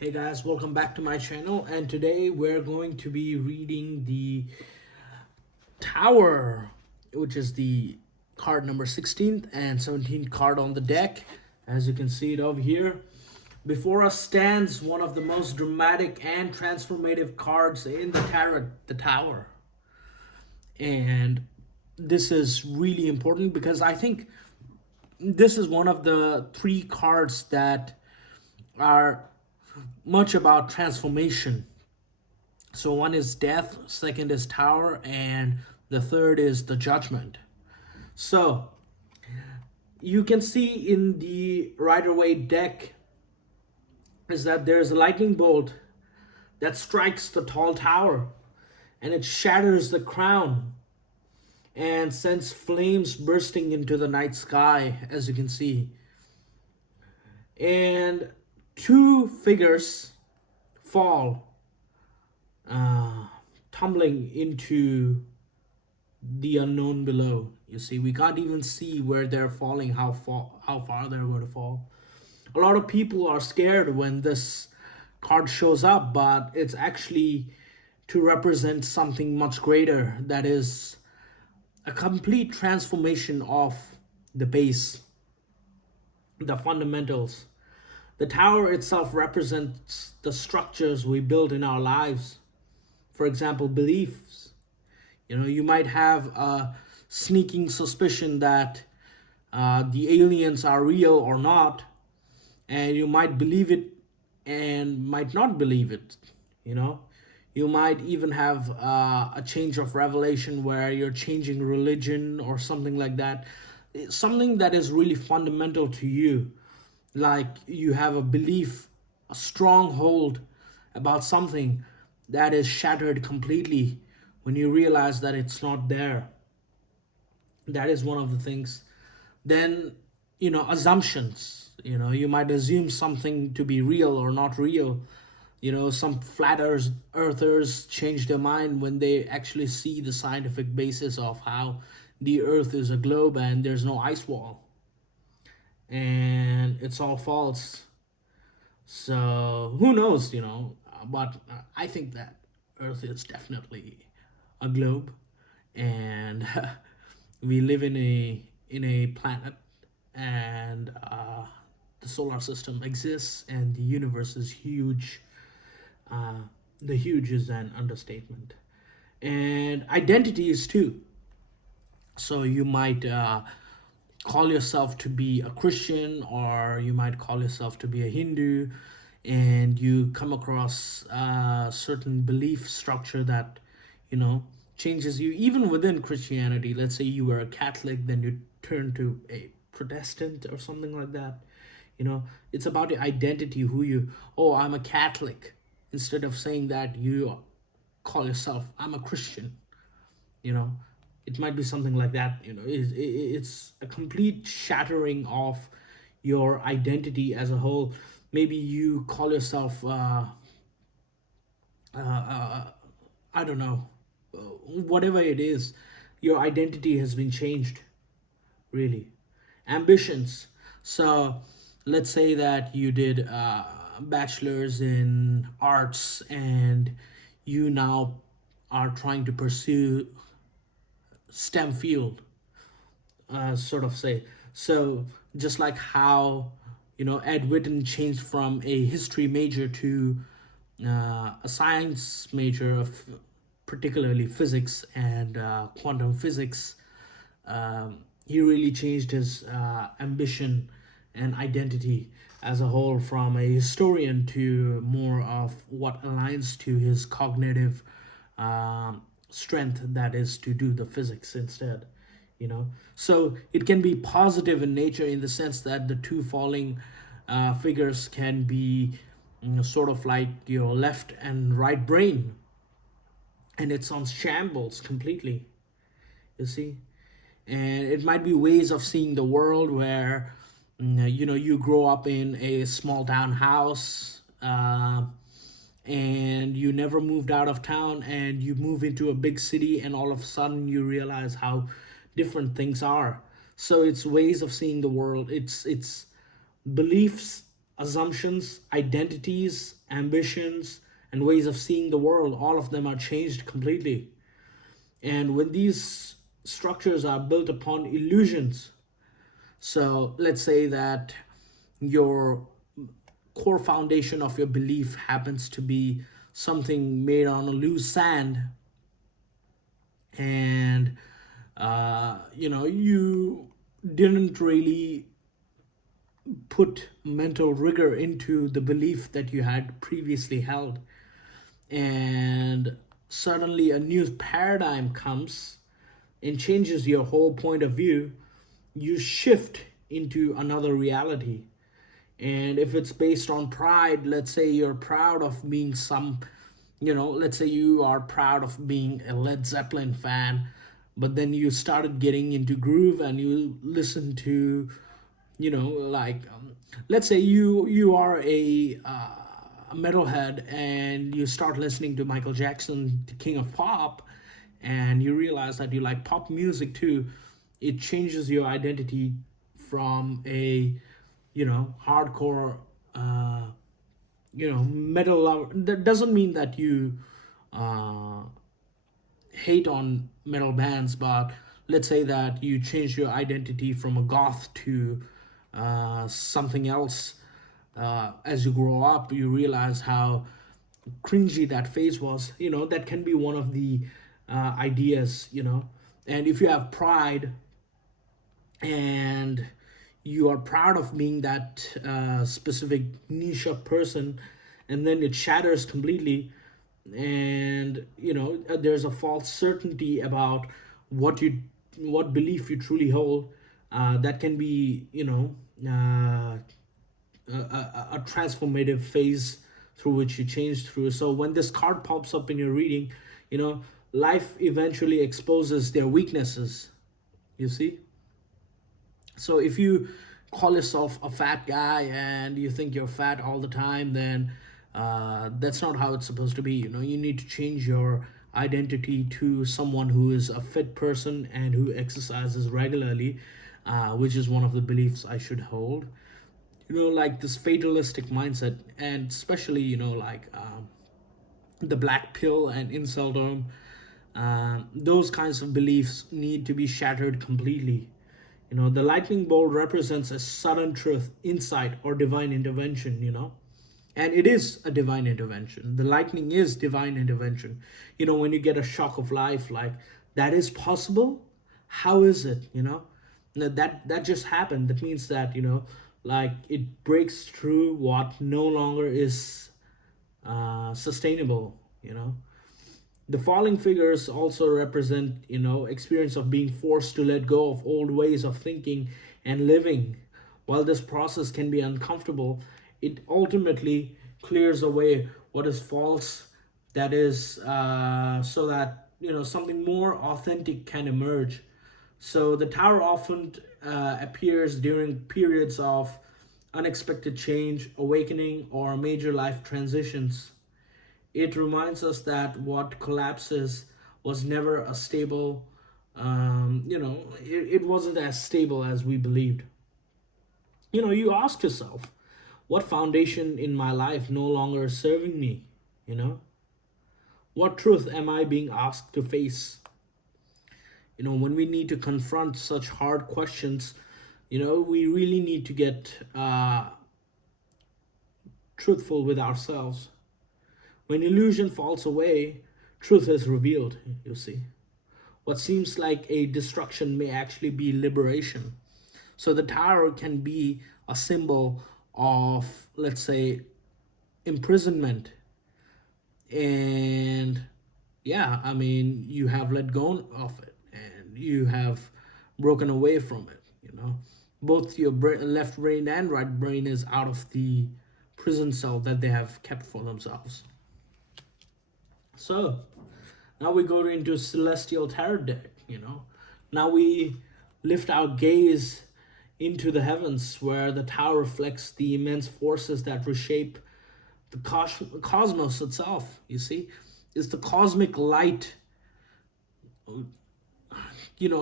Hey guys, welcome back to my channel, and today we're going to be reading the Tower, which is the card number 16th and 17th card on the deck. As you can see it over here, before us stands one of the most dramatic and transformative cards in the tarot, the Tower. And this is really important because I think this is one of the three cards that are much about transformation. So one is death, second is tower, and the third is the judgment. So you can see in the Rider-Waite deck is that there's a lightning bolt that strikes the tall tower and it shatters the crown and sends flames bursting into the night sky, as you can see. And two figures fall, tumbling into the unknown below. You see, we can't even see where they're falling, how far they're going to fall. A lot of people are scared when this card shows up, but it's actually to represent something much greater, that is a complete transformation of the base, the fundamentals. The tower itself represents the structures we build in our lives. For example, beliefs. You might have a sneaking suspicion that the aliens are real or not, and you might believe it and might not believe it. You know, you might even have a change of revelation where you're changing religion or something like that. It's something that is really fundamental to you, like you have a belief, a stronghold about something that is shattered completely when you realize that it's not there. That is one of the things. Then, assumptions. You might assume something to be real or not real. Some earthers change their mind when they actually see the scientific basis of how the earth is a globe and there's no ice wall, and it's all false. So who knows, but I think that earth is definitely a globe, and we live in a planet, and the solar system exists, and the universe is huge. uh, the huge is an understatement, and identities too. So you might call yourself to be a Christian, or you might call yourself to be a Hindu, and you come across a certain belief structure that, you know, changes you even within Christianity. Let's say you were a Catholic, then you turn to a Protestant or something like that. It's about the identity, who you, oh, I'm a Catholic. Instead of saying that, you call yourself, I'm a Christian. you know it might be something like that. It's a complete shattering of your identity as a whole. Maybe you call yourself I don't know, whatever it is, your identity has been changed, really. Ambitions. So let's say that you did bachelor's in arts, and you now are trying to pursue STEM field, sort of say. So just like how, Ed Witten changed from a history major to a science major of particularly physics and quantum physics. He really changed his ambition and identity as a whole, from a historian to more of what aligns to his cognitive strength, that is to do the physics instead. So it can be positive in nature, in the sense that the two falling figures can be, sort of like your left and right brain, and it's on shambles completely, you see. And it might be ways of seeing the world where, you grow up in a small town house, and you never moved out of town, and you move into a big city, and all of a sudden you realize how different things are. So it's ways of seeing the world. It's beliefs assumptions, identities, ambitions, and ways of seeing the world, all of them are changed completely. And when these structures are built upon illusions, so let's say that your core foundation of your belief happens to be something made on a loose sand, and you didn't really put mental rigor into the belief that you had previously held, and suddenly a new paradigm comes and changes your whole point of view, you shift into another reality. And if it's based on pride, let's say you're proud of being let's say you are proud of being a Led Zeppelin fan, but then you started getting into groove and you listen to, let's say you are a metalhead and you start listening to Michael Jackson, the king of pop, and you realize that you like pop music too. It changes your identity from a hardcore metal lover. That doesn't mean that you uh, hate on metal bands, but let's say that you change your identity from a goth to something else. As you grow up, you realize how cringy that phase was. That can be one of the ideas. And if you have pride and you are proud of being that specific niche of person, and then it shatters completely, and there's a false certainty about what belief you truly hold. That can be a transformative phase through which you change through. So when this card pops up in your reading, life eventually exposes their weaknesses, you see. So if you call yourself a fat guy and you think you're fat all the time, then that's not how it's supposed to be. You need to change your identity to someone who is a fit person and who exercises regularly, which is one of the beliefs I should hold. Like this fatalistic mindset, and especially the black pill and inceldom, those kinds of beliefs need to be shattered completely. The lightning bolt represents a sudden truth, insight, or divine intervention, and it is a divine intervention. The lightning is divine intervention. When you get a shock of life, like that is possible. How is it? That just happened. That means that like it breaks through what no longer is sustainable. The falling figures also represent experience of being forced to let go of old ways of thinking and living. While this process can be uncomfortable, it ultimately clears away what is false, that is so that something more authentic can emerge. So the tower often appears during periods of unexpected change, awakening, or major life transitions. It reminds us that what collapses was never a stable, it wasn't as stable as we believed. You ask yourself, what foundation in my life no longer is serving me? You know, what truth am I being asked to face? When we need to confront such hard questions, we really need to get truthful with ourselves. When illusion falls away, truth is revealed, you see. What seems like a destruction may actually be liberation. So the tower can be a symbol of, let's say, imprisonment. And yeah, I mean, you have let go of it and you have broken away from it. Both your left brain and right brain is out of the prison cell that they have kept for themselves. So now we go into celestial tarot deck. Now we lift our gaze into the heavens where the tower reflects the immense forces that reshape the cosmos itself, you see. It's the cosmic light,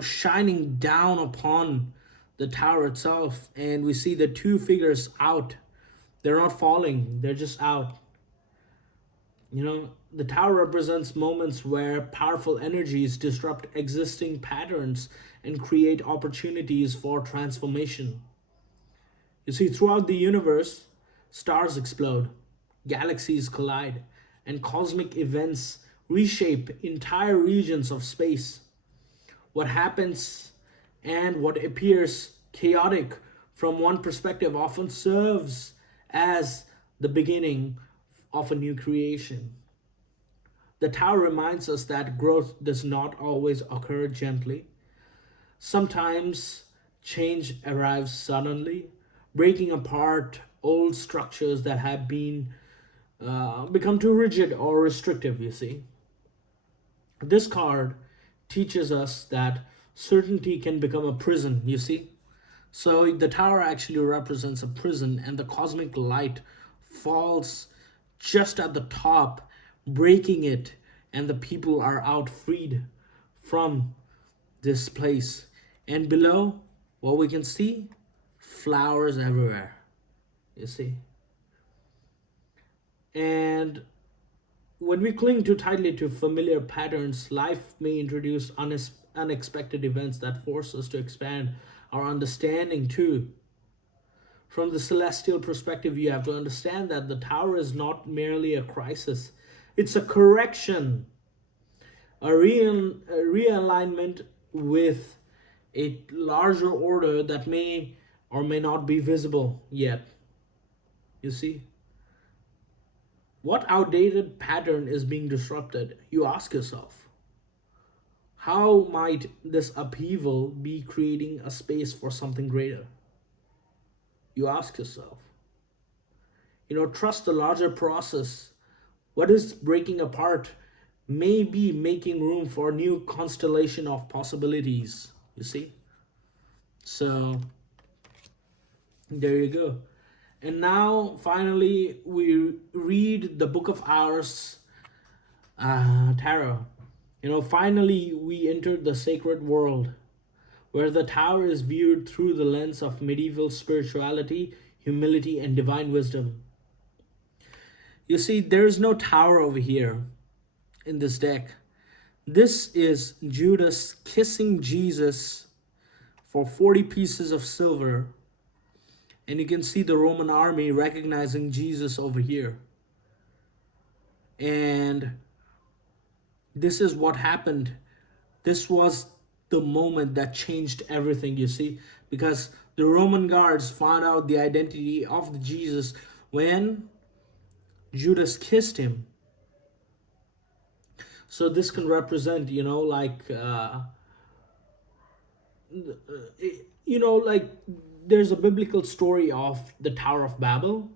shining down upon the tower itself. And we see the two figures out They're not falling, they're just out. The tower represents moments where powerful energies disrupt existing patterns and create opportunities for transformation. You see, throughout the universe, stars explode, galaxies collide, and cosmic events reshape entire regions of space. What happens and what appears chaotic from one perspective often serves as the beginning of a new creation. The Tao reminds us that growth does not always occur gently. Sometimes change arrives suddenly, breaking apart old structures that have been become too rigid or restrictive, you see. This card teaches us that certainty can become a prison, you see. So the tower actually represents a prison, and the cosmic light falls just at the top, breaking it, and the people are out freed from this place. And below, what we can see, flowers everywhere, you see. And when we cling too tightly to familiar patterns, life may introduce unexpected events that force us to expand our understanding too. From the celestial perspective, you have to understand that the tower is not merely a crisis, it's a correction, a realignment with a larger order that may or may not be visible yet. You see, what outdated pattern is being disrupted? You ask yourself. How might this upheaval be creating a space for something greater? You ask yourself. Trust the larger process. What is breaking apart may be making room for a new constellation of possibilities. You see? So, there you go. And now, finally, we read the Book of Hours Tarot. Finally, we entered the sacred world, where the tower is viewed through the lens of medieval spirituality, humility, and divine wisdom. You see, there is no tower over here in this deck. This is Judas kissing Jesus for 40 pieces of silver. And you can see the Roman army recognizing Jesus over here. And this is what happened. This was the moment that changed everything, you see, because the Roman guards found out the identity of the Jesus when Judas kissed him. So this can represent, like there's a biblical story of the Tower of Babel,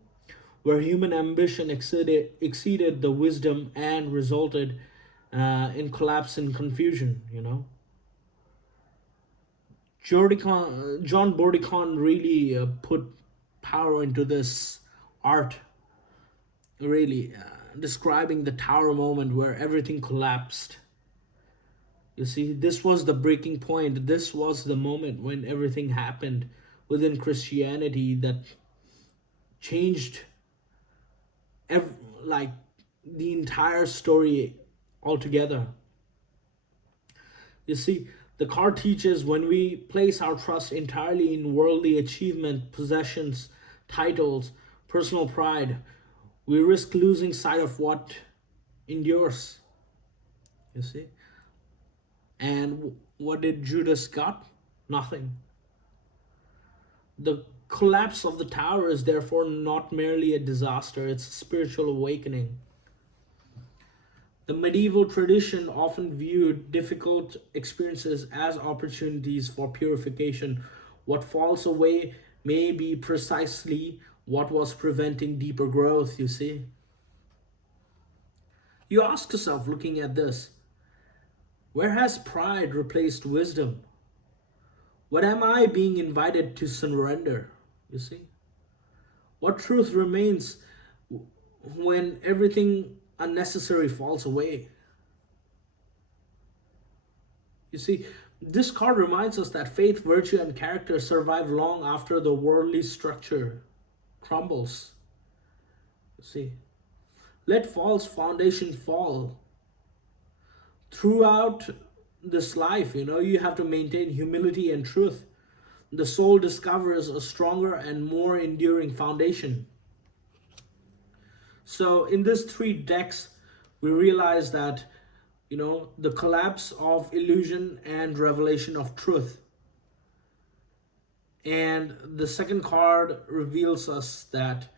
where human ambition exceeded the wisdom and resulted in collapse and confusion. John Bordicon really put power into this art, really describing the tower moment where everything collapsed. You see, this was the breaking point. This was the moment when everything happened within Christianity that changed like the entire story altogether. You see, the card teaches when we place our trust entirely in worldly achievement, possessions, titles, personal pride, we risk losing sight of what endures. You see? And what did Judas got? Nothing. The collapse of the tower is therefore not merely a disaster, it's a spiritual awakening. The medieval tradition often viewed difficult experiences as opportunities for purification. What falls away may be precisely what was preventing deeper growth, you see. You ask yourself, looking at this, where has pride replaced wisdom? What am I being invited to surrender? You see? What truth remains when everything unnecessary falls away? You see, this card reminds us that faith, virtue, and character survive long after the worldly structure crumbles. See, let false foundation fall. Throughout this life, you have to maintain humility and truth. The soul discovers a stronger and more enduring foundation. So in these three decks, we realize that, the collapse of illusion and revelation of truth. And the second card reveals us that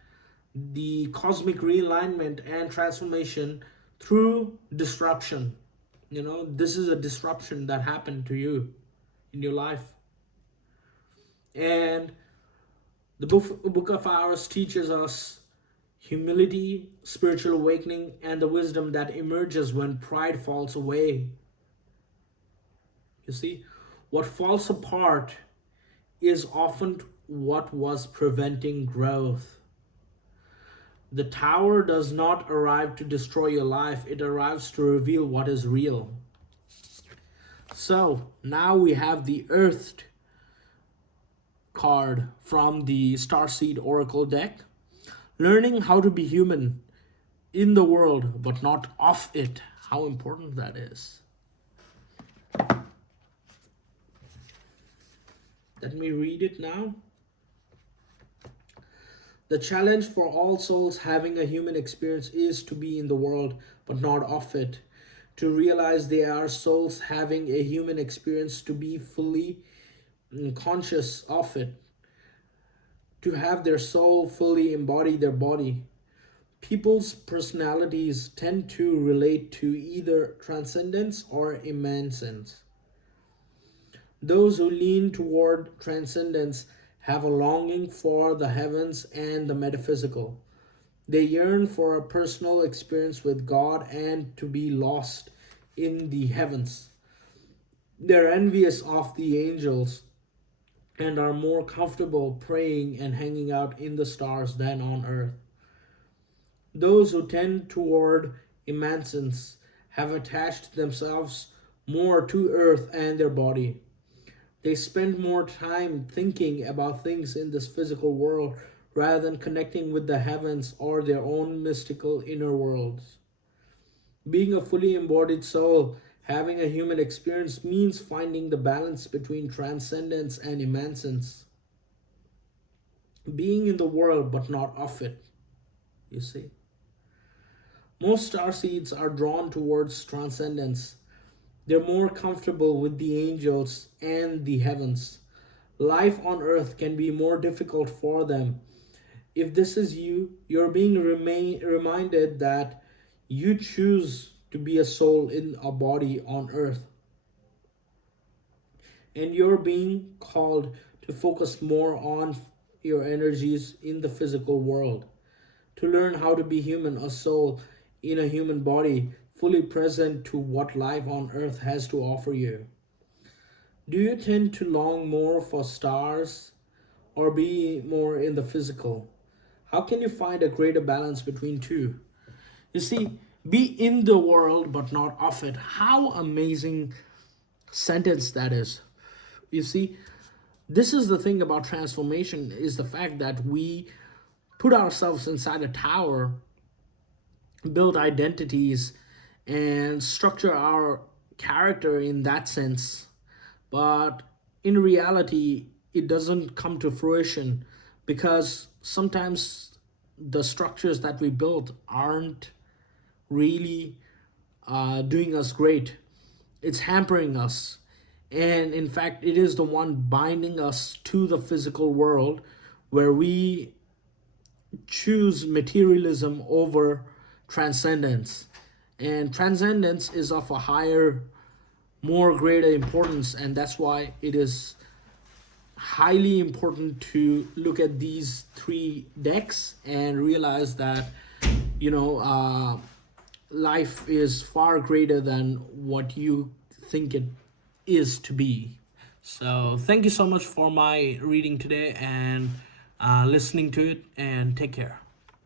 the cosmic realignment and transformation through disruption. This is a disruption that happened to you in your life. And the book of Hours teaches us humility, spiritual awakening, and the wisdom that emerges when pride falls away. You see, what falls apart is often what was preventing growth. The tower does not arrive to destroy your life, it arrives to reveal what is real. So now we have the Earthed card from the Starseed Oracle deck. Learning how to be human in the world but not of it. How important that is. Let me read it now. The challenge for all souls having a human experience is to be in the world but not of it. To realize they are souls having a human experience, to be fully conscious of it. To have their soul fully embody their body. People's personalities tend to relate to either transcendence or immanence. Those who lean toward transcendence have a longing for the heavens and the metaphysical. They yearn for a personal experience with God and to be lost in the heavens. They're envious of the angels and are more comfortable praying and hanging out in the stars than on earth. Those who tend toward immanence have attached themselves more to earth and their body. They spend more time thinking about things in this physical world rather than connecting with the heavens or their own mystical inner worlds. Being a fully embodied soul, having a human experience means finding the balance between transcendence and immanence. Being in the world but not of it, you see. Most starseeds are drawn towards transcendence. They're more comfortable with the angels and the heavens. Life on earth can be more difficult for them. If this is you, you're being reminded that you choose to be a soul in a body on earth. And you're being called to focus more on your energies in the physical world. To learn how to be human, a soul in a human body, fully present to what life on earth has to offer you. Do you tend to long more for stars or be more in the physical? How can you find a greater balance between two? You see, be in the world but not of it. How amazing sentence that is. You see, this is the thing about transformation, is the fact that we put ourselves inside a tower, build identities, and structure our character in that sense. But in reality, it doesn't come to fruition because sometimes the structures that we build aren't really doing us great. It's hampering us. And in fact, it is the one binding us to the physical world where we choose materialism over transcendence. And transcendence is of a higher, more greater importance, and that's why it is highly important to look at these three decks and realize that life is far greater than what you think it is to be. So thank you so much for my reading today and listening to it, and take care.